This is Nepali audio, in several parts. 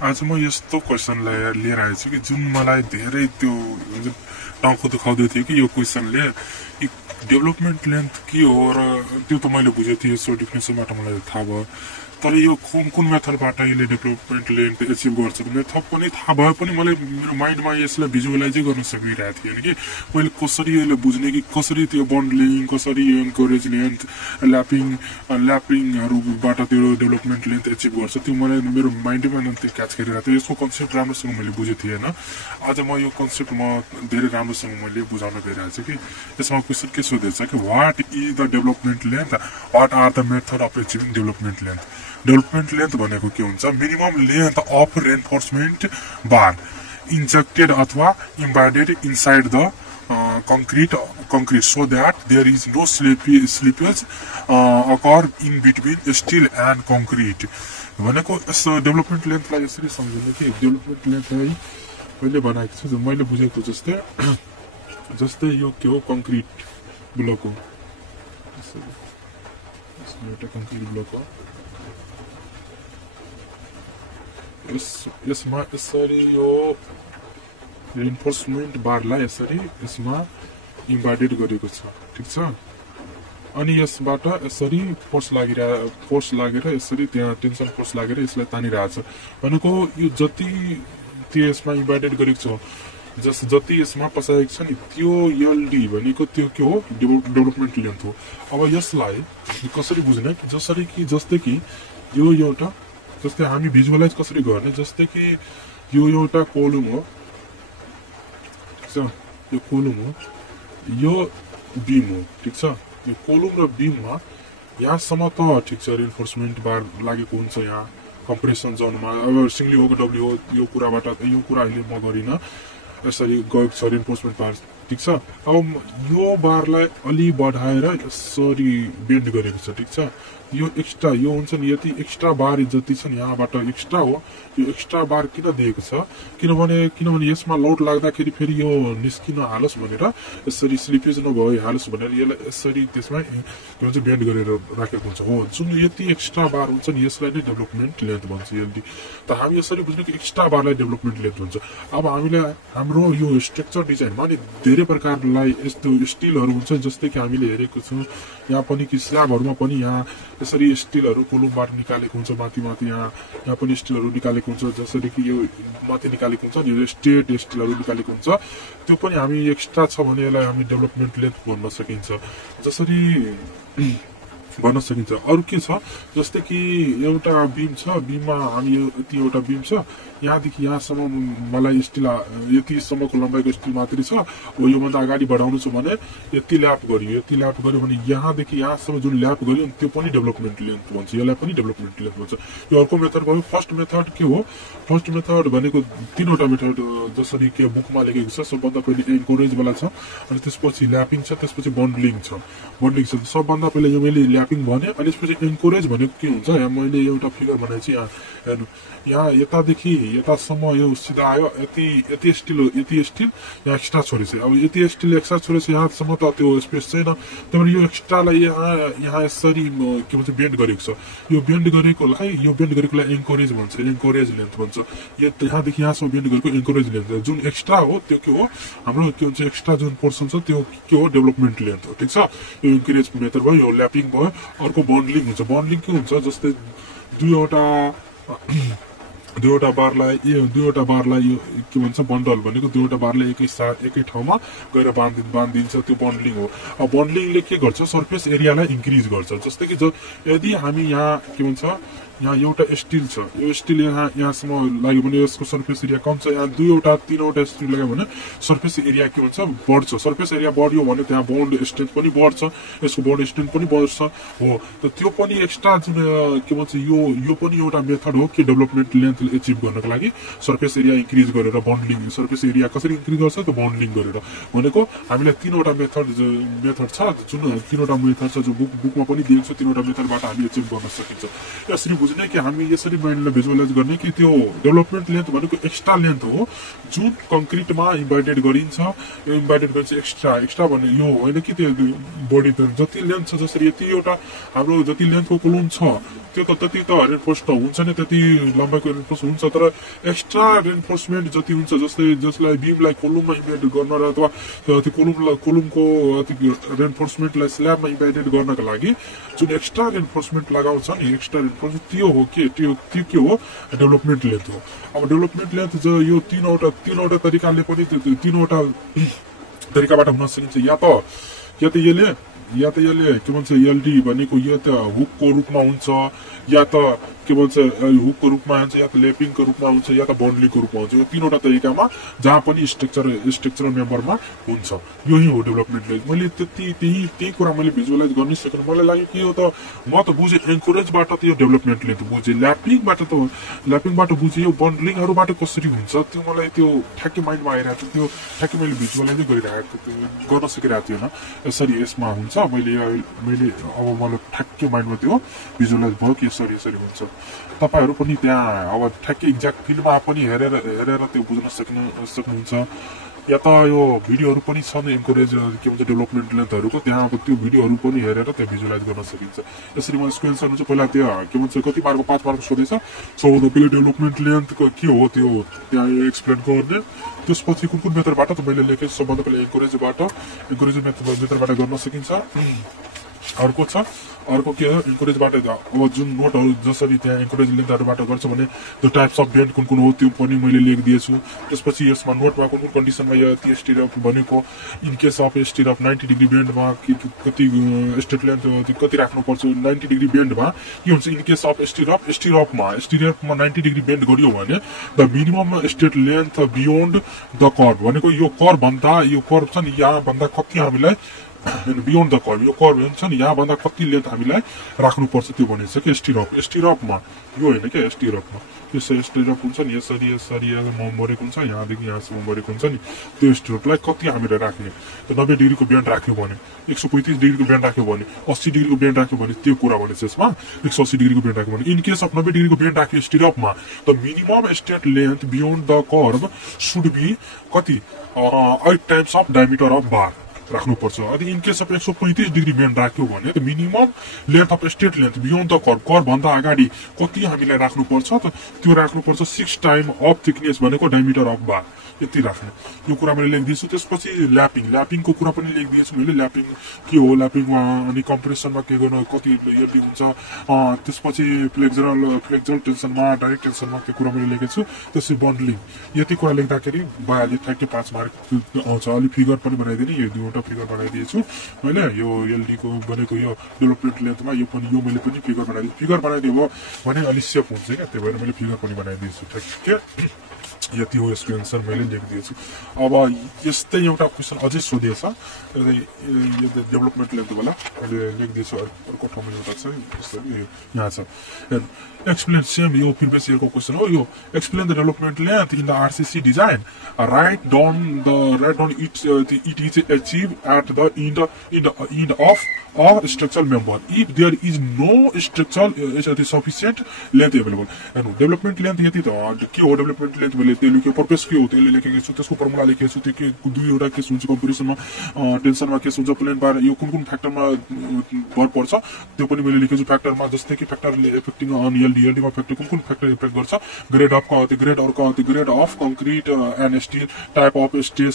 आज म यस्तो क्वेसनलाई लिएर आएछु कि जुन मलाई धेरै त्यो टाउको दुखाउँदै थियो कि यो क्वेसनले डेभलपमेन्ट लेन्थ के हो र त्यो त मैले बुझेको थिएँ, यसो डिफिनेसनबाट मलाई थाहा भयो। तर यो कुन मेथडबाट यसले डेभलपमेन्ट लेन्थ एचिभ गर्छ भन्ने थप पनि थाहा भए पनि मैले मेरो माइन्डमा यसलाई भिजुअलाइजै गर्न सकिरहेको थिएन कि मैले कसरी यसले बुझ्ने कि कसरी त्यो बन्डलिङ, कसरी एन्करेज लेन्थ, ल्यापिङहरूबाट त्यो डेभलपमेन्ट लेन्थ एचिभ गर्छ, त्यो मलाई मेरो माइन्डमा त्यो क्याच गरिरहेको थियो। यसको कन्सेप्ट राम्रोसँग मैले बुझेको थिएन। आज म यो कन्सेप्ट धेरै राम्रोसँग मैले बुझाउन गइरहेको छु कि यसमा क्वेसन के सोधेको छ कि what is the development length, what are the method of achieving development length. Development length भनेको के हुन्छ? Minimum length of reinforcement bar injected अथवा embedded inside the concrete so that there is no slippage occur in between steel and concrete। भनेको डेभलपमेन्ट लेन्थलाई यसरी सम्झिनु कि डेभलपमेन्ट लेन्थ है मैले बनाएको छु, मैले बुझेको जस्तै यो के हो, कङ्क्रिट ब्लक हो, एउटा कङ्क्रिट ब्लक हो, यसमा यसरी यो रेनफोर्समेन्ट बारलाई यसरी यसमा इम्बेडेड गरेको छ, ठिक छ। अनि यसबाट यसरी फोर्स लागेर यसरी त्यहाँ टेन्सन फोर्स लागेर यसलाई तानिरहेछ। भनेको यो जति त्यो यसमा इम्बेडेड गरेको छ, जति यसमा पसाएको छ नि, त्यो एलडी भनेको त्यो के हो, डेभलपमेन्ट लेन्थ हो। अब यसलाई कसरी बुझ्ने? जस्तै कि यो एउटा, जस्तै हामी भिजुअलाइज कसरी गर्ने, जस्तै कि यो एउटा कोलुम हो, यो कोलुम हो, यो बीम हो, ठिक छ। यो कोलुम र बीममा यहाँसम्म त ठिक छ, रेनफोर्समेन्ट बार लागेको हुन्छ यहाँ कम्प्रेसन जोनमा। अब सिङ्गली हो कि डब्ल्यू हो, यो कुरा अहिले म गरिनँ, यसरी गएको छ रेनफोर्समेन्ट बार, ठिक छ। अब यो बारलाई अलि बढाएर यसरी बेन्ड गरेको छ, ठिक छ। यो एक्स्ट्रा यो हुन्छ नि, यति एक्स्ट्रा बार जति छ नि यहाँबाट एक्स्ट्रा हो। यो एक्स्ट्रा बार किन दिएको छ? किनभने यसमा लोड लाग्दाखेरि फेरि यो निस्किन हालोस् भनेर, यसरी स्लिपेज नभइहालोस् भनेर यसलाई यसरी त्यसमा के भन्छ बेन्ड गरेर राखेको हुन्छ हो। जुन यति एक्स्ट्रा बार हुन्छ नि यसलाई नै डेभलपमेन्ट लेन्थ भन्छ एलडी। त हामी यसरी बुझ्ने कि एक्स्ट्रा बारलाई डेभलपमेन्ट लेन्थ हुन्छ। अब हामीले हाम्रो यो स्ट्रक्चर डिजाइनमा नि धेरै प्रकारलाई यस्तो स्टिलहरू हुन्छ, जस्तै कि हामीले हेरेको छौँ यहाँ पनि कि स्ल्याबहरूमा पनि यहाँ यसरी स्टिलहरू कोलुमबाट निकालेको हुन्छ, माथि यहाँ पनि स्टिलहरू निकालेको हुन्छ, जसरी कि यो माथि निकालेको हुन्छ नि, यो स्ट्रेट स्टिलहरू निकालेको हुन्छ। त्यो पनि हामी एक्स्ट्रा छ भने यसलाई हामी डेभलपमेन्ट लेन्थ भन्न सकिन्छ, जसरी भन्न सकिन्छ। अरू के छ, जस्तै कि एउटा बिम छ, बिममा हामी यति एउटा बिम छ, यहाँदेखि यहाँसम्म मलाई स्टिल यतिसम्मको लम्बाइको स्टिल मात्रै छ, हो योभन्दा अगाडि बढाउनु छ भने यति ल्याप गर्यो भने यहाँदेखि यहाँसम्म जुन ल्याप गर्यो त्यो पनि डेभलपमेन्ट लेन्थ भन्छ, यसलाई पनि डेभलपमेन्ट लेन्थ भन्छ। यो अर्को मेथड भयो। फर्स्ट मेथड के हो? फर्स्ट मेथड भनेको तीनवटा मेथड जसरी के बुकमा लेखेको छ। सबभन्दा पहिले एन्करेजवाला छ, अनि त्यसपछि ल्यापिङ छ, त्यसपछि बन्डलिङ छ। सबभन्दा पहिले यो मैले ल्यापिङ भने, अनि त्यसपछि एन्करेज भनेको के हुन्छ? यहाँ मैले एउटा फिगर बनाएको छु, यहाँ हेर्नु, यहाँ यतादेखि यतासम्म यो सिधा आयो, यति स्टिल यहाँ एक्स्ट्रा छोडेछ। अब यति स्टिल एक्स्ट्रा छोडेछ, यहाँसम्म त त्यो स्पेस छैन, त्यहाँबाट यो एक्स्ट्रालाई यहाँ यसरी के भन्छ बेन्ड गरेको छ। यो बेन्ड गरेकोलाई एन्करेज भन्छ, एन्करेज लेन्थ भन्छ। यहाँदेखि यहाँसम्म बेन्ड गरेको एन्करेज लेन्थ। जुन एक्स्ट्रा हो त्यो के हो, हाम्रो के भन्छ एक्स्ट्रा जुन पोर्सन छ त्यो के हो, डेभलपमेन्ट लेन्थ हो, ठिक छ। यो एन्करेज मेथड भयो, यो ल्यापिङ भयो। अर्को बन्डलिङ हुन्छ। बन्डलिङ के हुन्छ? जस्तै दुईवटा बारलाई यो के भन्छ बन्डल भनेको दुईवटा बारलाई एकै ठाउँमा गएर बाँधिदिन्छ, त्यो बन्डलिङ हो। अब बन्डलिङले के गर्छ? सर्फेस एरियालाई इन्क्रिज गर्छ। जस्तै कि यदि हामी यहाँ के भन्छ यहाँ एउटा स्टिल छ, यो स्टिल यहाँसम्म लाग्यो भने यसको सर्फेस एरिया कम छ। यहाँ तीनवटा स्टिल लाग्यो भने सर्फेस एरिया के भन्छ बढ्छ। सर्फेस एरिया बढ्यो भने त्यहाँ बन्ड स्ट्रेन्थ पनि बढ्छ, यसको बन्ड स्ट्रेन्थ पनि बढ्छ हो। त त्यो पनि एक्स्ट्रा जुन के भन्छ यो पनि एउटा मेथड हो कि डेभलपमेन्ट लेन्थ एचिभ गर्नको लागि सर्फेस एरिया इन्क्रिज गरेर बन्डलिङ। सर्फेस एरिया कसरी इन्क्रिज गर्छ? त्यो बन्डलिङ गरेर। भनेको हामीलाई तीनवटा मेथड छ, जुन तीनवटा मेथड छ जो बुकमा पनि दिएको छ, तीनवटा मेथडबाट हामी एचिभ गर्न सकिन्छ। यसरी बुझ्ने कि हामी यसरी माइन्डलाई भिजुअलाइज गर्ने कि त्यो डेभलपमेन्ट लेन्थ भनेको एक्स्ट्रा लेन्थ हो जुन कङ्क्रिटमा इम्बाइडेड गरिन्छ। यो इम्बाइडेड गरेपछि एक्स्ट्रा भन्ने यो होइन कि त्यो बडी जति लेन्थ छ जसरी यति एउटा हाम्रो जति लेन्थको कोलम छ त्यो त त्यति त रेनफोर्स त हुन्छ नि, त्यति लम्बाइको रेनफोर्स हुन्छ, तर एक्स्ट्रा रेनफोर्समेन्ट जति हुन्छ जसलाई बिमलाई कोलममा इम्बाइडेड गर्न र अथवा त्यो कोलमको रेनफोर्समेन्टलाई स्ल्याबमा इम्बाइडेड गर्नको लागि जुन एक्स्ट्रा रेनफोर्समेन्ट लगाउँछ नि एक्स्ट्रा रेनफोर्समेन्ट त्यो हो कि त्यो के हो डेभलपमेन्ट लेन्थ हो। अब डेभलपमेन्ट लेन्थ यो तीनवटा तरिकाले पनि तीनवटा तरिकाबाट हुन सकिन्छ। या त यसले के भन्छ एलडी भनेको यो त हुकको रूपमा हुन्छ, या त के भन्छ हुकको रूपमा हुन्छ, या त ल्यापिङको रूपमा हुन्छ, या त बन्डलिङको रूपमा हुन्छ। यो तीनवटा तरिकामा जहाँ पनि स्ट्रक्चरल मेम्बरमा हुन्छ। यो हो डेभलपमेन्ट लेन्थ। मैले त्यही कुरा मैले भिजुअलाइज गर्नै सकेन। मलाई लाग्यो कि यो त म त बुझेँ एन्कोरेजबाट त यो डेभलपमेन्ट लेन्थ बुझेँ, ल्यापिङबाट बुझेँ, यो बन्डलिङहरूबाट कसरी हुन्छ त्यो मलाई त्यो ठ्याक्कै माइन्डमा आइरहेको थियो। त्यो ठ्याक्कै मैले भिजुअलाइजै गर्न सकिरहेको थिएन यसरी यसमा हुन्छ। मैले अब मलाई ठ्याक्कै माइन्डमा त्यो भिजुअलाइज भयो कि यसरी हुन्छ। तपाईहरू पनि त्यहाँ अब ठ्याक्कै एक्ज्याक्ट फिल्डमा पनि हेरेर त्यो बुझ्न सक्नुहुन्छ। या त यो भिडियोहरू पनि छन् एन्करेज के भन्छ डेभलपमेन्ट लेन्थहरूको, त्यहाँ अब त्यो भिडियोहरू पनि हेरेर त्यो भिजुअलाइज गर्न सकिन्छ। यसरी मैले स्क्वेन्सर हुन्छ पहिला त्यो के भन्छ कति मार्कको 5 मार्क सोधेछ। पहिला डेभलपमेन्ट लेन्थको के हो त्यो त्यहाँ एक्सप्लेन गर्ने, त्यसपछि कुन मेथडबाट त मैले लेखेँ सबभन्दा पहिला एन्करेज मेथडबाट गर्न सकिन्छ। अर्को के हो एन्करेजबाट अब जुन नोटहरू जसरी त्यहाँ एन्करेज लेन्थहरूबाट गर्छ भने त्यो टाइप्स अफ बेन्ड कुन हो त्यो पनि मैले लेखिदिएछु। त्यसपछि यसमा नोटमा कुन कन्डिसनमा यो स्टिरअप भनेको in case of stirrup 90 degree बेन्डमा कति स्टेट लेन्थ कति राख्नुपर्छ। 90 डिग्री बेन्डमा के हुन्छ इन केस अफ स्टिरअपमा 90 डिग्री बेन्ड गरियो भने the minimum straight length beyond the curve भनेको यो कर्भ छ नि यहाँ भन्दा कति हामीलाई बियोन्ड द कर्भ यो कर्भ हुन्छ नि यहाँ भन्दा कति लेन्थ हामीलाई राख्नुपर्छ त्यो भनिन्छ कि स्टिरअपमा यो होइन क्या स्टिरअपमा स्टिरअप हुन्छ नि यसरी मरेको हुन्छ यहाँदेखि यहाँसम्म मरेको हुन्छ नि त्यो स्टिरअपलाई कति हामीले राख्ने। त्यो 90 डिग्रीको बेन्ड राख्यो भने 135 डिग्रीको बेन्ड राख्यो भने 80 डिग्रीको बेन्ड राख्यो भने त्यो कुरा भनेको यसमा 180 डिग्रीको बेन्ड राख्यो भने इन केस अफ 90 डिग्रीको बेन्ड राख्यो स्टिरअपमा the minimum straight length beyond the curve should be कति 8 times of diameter of bar राख्नुपर्छ। अनि in case of 135 degree bend राख्यो भने त minimum length of straight length beyond the curve भन्दा अगाडि कति हामीलाई राख्नुपर्छ त त्यो राख्नुपर्छ 6 टाइम अफ थिकनेस भनेको डायमिटर अफ बार यति राख्ने। यो कुरा मैले लेखिदिएछु। त्यसपछि ल्यापिङको कुरा पनि लेखिदिएछु मैले। ल्यापिङ के हो ल्यापिङमा अनि कम्प्रेसनमा के गर्न कति यति हुन्छ। त्यसपछि फ्लेक्जरल टेन्सनमा डाइरेक्ट टेन्सनमा त्यो कुरा मैले लेखेको छु। त्यसपछि बन्डलिङ यति कुरा लेख्दाखेरि भइहाल्यो ठ्याक्कै 5 मार्क आउँछ। अलिक फिगर पनि बनाइदिने यो दुईवटा फिगर बनाइदिएछु मैले। यो एलडीको भनेको यो डेभलपमेन्ट लेन्थमा यो मैले पनि फिगर बनाइदियो भने अलिक सेफ हुन्छ क्या, त्यही भएर मैले फिगर पनि बनाइदिएछु ठ्याक्कै। यति हो यसको एन्सर मैले लेखिदिएछु। अब यस्तै एउटा क्वेसन अझै सोधिएछ डेभलपमेन्ट लेन्थवाला मैले लेखिदिएछु। अर्को ठाउँमा एउटा छ यहाँ छ एक्सप्लेन सेम यो प्रिभियस इयरको क्वेसन हो यो। Explain the development length in the RCC design write down it is achieve at the end of a structural member if there is no structural sufficient length available। हेर्नु डेभलपमेन्ट लेन्थ यति त के हो डेभलपमेन्ट लेन्थ मैले त्यो लेखेँ पर्पस के हो त्यसले लेखेको छु। त्यसको फर्मुला लेखेको छु। त्यो के दुईवटा केस हुन्छ कम्पेरिसनमा टेन्सनमा केस हुन्छ प्लेन बार यो कुन फ्याक्टरमा भर पर्छ त्यो पनि मैले लेखेको छु फ्याक्टरमा। जस्तै कि फ्याक्टरले इफेक्टिङ अन एलडीमा फ्याक्टर कुन फ्याक्टर इफेक्ट गर्छ grade of concrete and still type of stage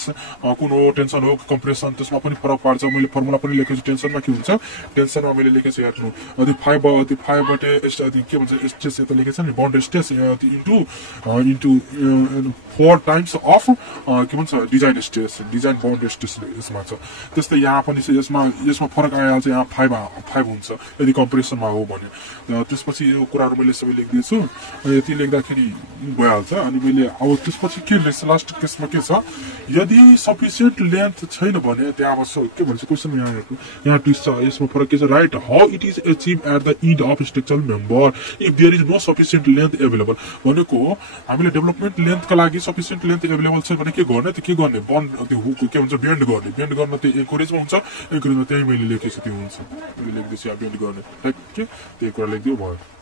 कुन हो टेन्सन हो कम्प्रेसन त्यसमा पनि फरक पार्छ। मैले फर्मुला पनि लेखेको छु। टेन्सनमा के हुन्छ टेन्सनमा मैले लेखेको छु हेर्नु फाइभबाट के भन्छ स्टेज यता लेखेको छ नि bond stage into 4 times of के भन्छ डिजाइन बन्ड स्टेज यसमा छ। त्यस्तै यहाँ पनि छ यसमा फरक आइहाल्छ। यहाँ 5 हुन्छ यदि कम्प्रेसनमा हो भने। त्यसपछि यो कुराहरू मैले सबै लेखिदिएछु। यति लेख्दाखेरि भइहाल्छ। अनि मैले अब त्यसपछि के लेख्छ लास्ट केसमा के छ यदि सफिसियन्ट लेन्थ छैन भने त्यहाँ अब के भन्छ क्वेसन यहाँ ट्विस्ट छ। यसमा फरक के छ right how it is achieve at the end of structural member if there is no sufficient length available भनेको हामीले डेभलपमेन्ट लेन्थका लागि सफिसियन्ट लेन्थ एभाइलेबल छ भने के गर्ने बन्ड त्यो हुक के भन्छ बेन्ड गर्न त्यो एन्करेजमा हुन्छ। एन्करेजमा त्यही मैले लेखेको छु त्यो हुन्छ मैले लेख्दैछु बेन्ड गर्ने ठ्याक्कै त्यही कुरा लेखिदियो भयो।